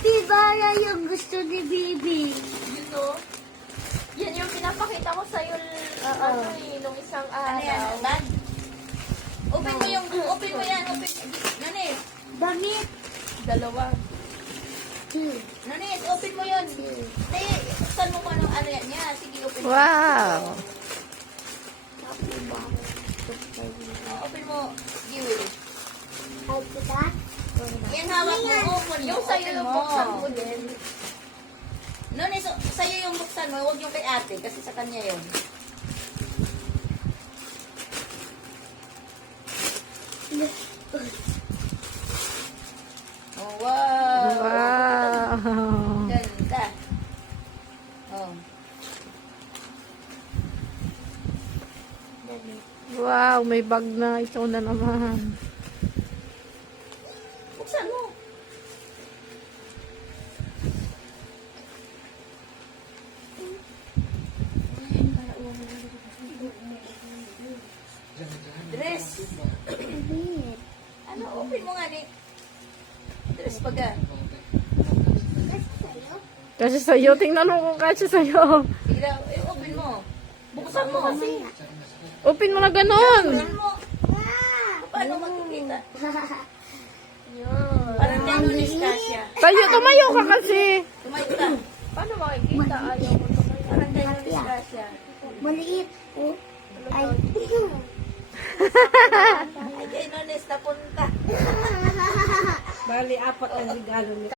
Capybara yung gusto ni Bibi. You know? Yan yung pinapakita ko sa'yo nung isang Ano yan? araw. Bag? Open mo yan. Open. Nanis. Damit. Dalawa. Nanis, open mo yun. Hindi, saan mo kung ano yan niya. Sige, open mo. Wow. Open mo, Giwi. Like that? Yan hawak mo, open mo. Yung sa'yo Open yung mo. buksan mo din. Nanis, sa'yo yung buksan mo. Huwag yung kay ate kasi sa kanya yun. Oh, wow. Wow. Ganda. Oh. Wow, may bag na. Ito na naman. Buksan mo. Dress. Ano, open mo nga ni. Dress baga. Kasi sa'yo, tingnan mo kung kasi sa'yo. Sige daw, open mo. Buksan mo. Open mo na ganun. Open mo. Paano makikita? Yun. Parang gano'n ni Stasia. Tumayo ka kasi. Tumayo ka. Paano makikita? Ayaw mo to. Parang gano'n ni Stasia. Maliit. Oh. Ay. Ay, gano'n ni napunta. Bali, 4 ang regalo niya.